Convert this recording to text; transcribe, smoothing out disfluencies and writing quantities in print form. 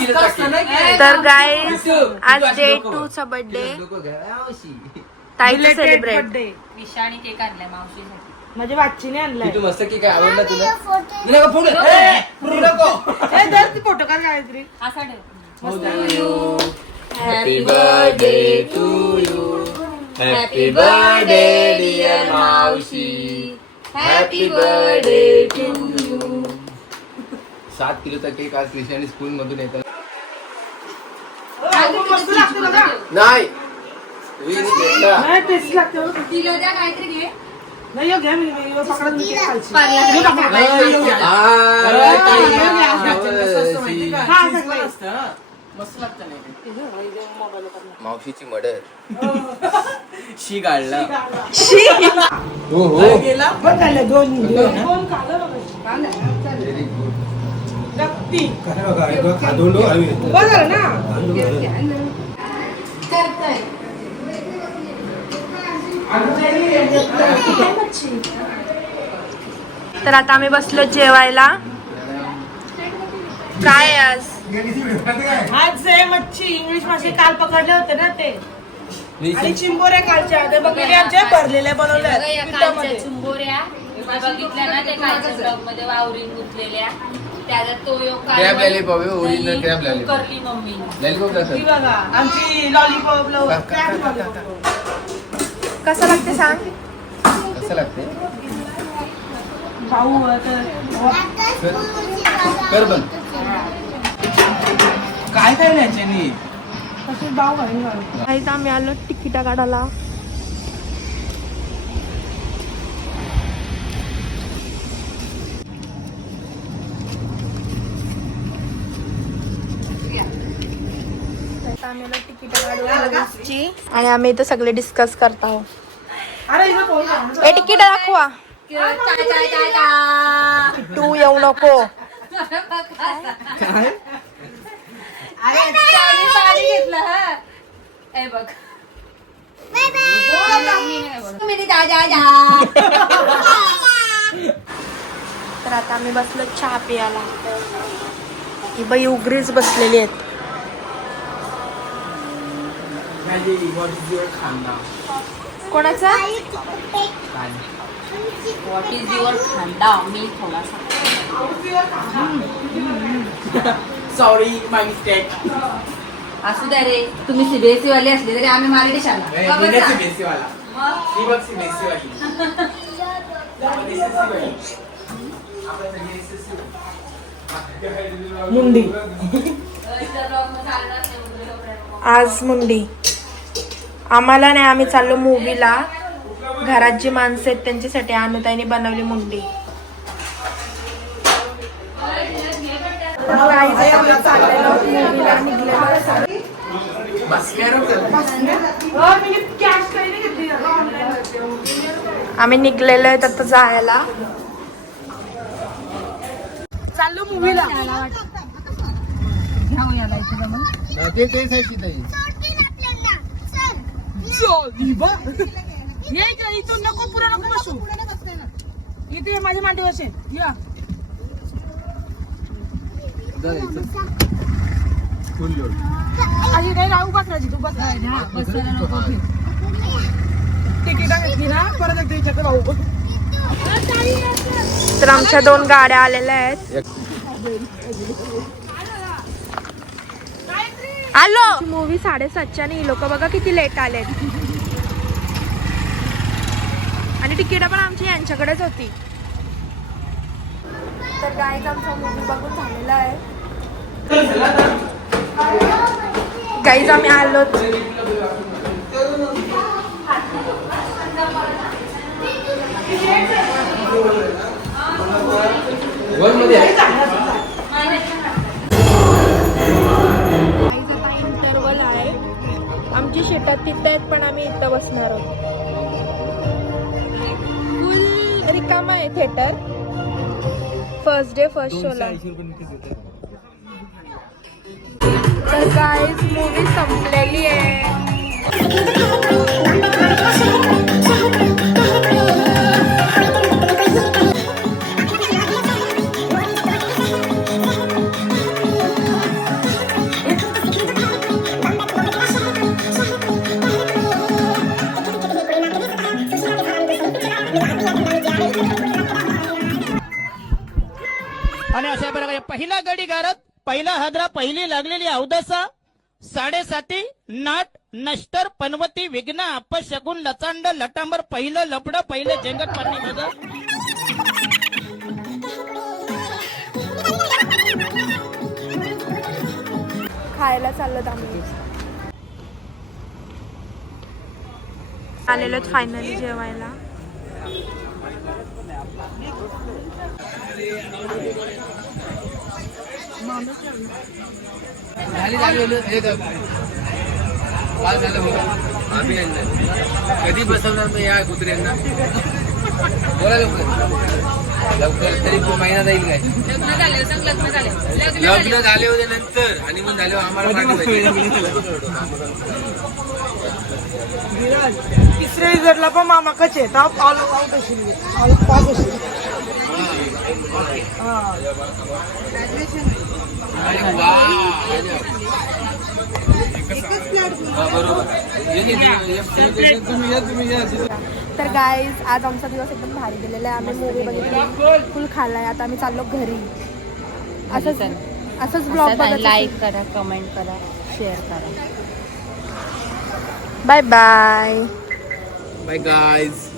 तर गाईज आज J2 चा बर्थडे, ताईचा सेलिब्रेट. विषाणी केक आणलाय मावशीसाठी. माझ्या वाचीने आणलाय. तू मस्त केक आवडला तुला? फोटो काढ गायत्री. असा ठेव. Happy birthday to you, happy birthday dear मावशी, हॅपी बर्थडे टू यू. 7 किलोचा केक आज क्रिशाने स्कूल मधून येतात. नाही टेस्ट लागते. तिला द्या काहीतरी घे. नाही घ्या मी पकडा मी केक खायची. मावशीची मर्डर शी गाळला. हो हो गेला पण झालं. दोन काढलं नक्की बघा ना. तर आता आम्ही बसलो जेवायला. काय आज आज मच्छी इंग्लिश मासे काल पकडले होते ना ते, आणि चिंबोऱ्या कालच्या ते बघितले आमच्या भरलेल्या बनवल्या पिठामध्ये. चिंबोऱ्या बघितल्या ना ते कालच्या ब्लॉग मध्ये वावरीन गुंतलेल्या. त्याच्यात तो क्रॅब लॉलीपॉप आहे, ओरिजिनल क्रॅब लॉलीपॉप. करली मम्मी लॉलीपॉप ती कसं? बघा आमची लॉलीपॉप कसं लागते सांग. कसं लागते? भाऊ कर बन. काय काय नाही तसे भाऊ घालून काहीच आम्ही आलो तिकिटा काढायला. आणि आम्ही इथं सगळे डिस्कस करत आहोत. ए तिकीट दाखवा. तू येऊ नको. घेतलं हा. ए बघ तर आता आम्ही बसलो चहा पियाला. ही बाई उघडीच बसलेली आहेत. कोणाचा? व्हॉट इज युअर खांदा. मी थोडासा सॉरी माय मिस्टेक. असू द्या रे. तुम्ही सीबीएसई वाले असले तरी आम्ही मराठी शाळा. मुंडी आज मुंडी आम्हाला नाही. आम्ही चाललो मूवीला. घरात जी माणसं आहेत त्यांच्यासाठी अनुताईने बनवली मुंडी. आम्ही निघलेलो आहेत आता जायला. चाललो मूवीला. इथून नको पुरा नको बसू. इथे माझ्या मांडी बसेल. या अशी नाही राहू बसराजी. तू बस. तिकीट घेतली ना परत एकदा याच्याकडे राहू. तर आमच्या 2 गाड्या आलेल्या आहेत. आलो. मूवी 7:30च्या आणि लोक बघा किती लेट आलेत. आणि तिकीट पण आमची यांच्याकडेच होती. तर गाईज आमचा मूवी बघून झालेला आहे. गाईज आम्ही आलो. इंटरवल आहे. आमची शेतात तिथं आहेत पण आम्ही इथं बसणार आहोत. फुल रिकामा आहे थिएटर. फर्स्ट डे फर्स्ट शोला. तर गाईज मूवी संपलेली आहे. रेडी गारत पहिला हादरा पहिली लागलेली अवदसा 7:30 नाट नष्टर पनवती विघ्न अपशगुन लचांड लटांबर पहिलं लपड पहिले जेंगट पाणी खायला चाललो आम्ही. आलेलो फायनली जेवायला. कधी बसवणार मग या कुत्र्यांना बोला लवकर तरी तो महिना जाईल काय लग्न झाले सांग लग्न झाले लग्न झाले होते नंतर आणि मग झाले आम्हाला तिसऱ्या इजरला पण मामा कसे तर गाईज आज आमचा दिवस एकदम भारी गेलेला आहे. आम्ही मूवी बघितली, फुल खाल्लाय. आता आम्ही चाललो घरी. असंच ब्लॉग बघा. लाईक करा, कमेंट करा, शेअर करा. Bye bye. Bye guys.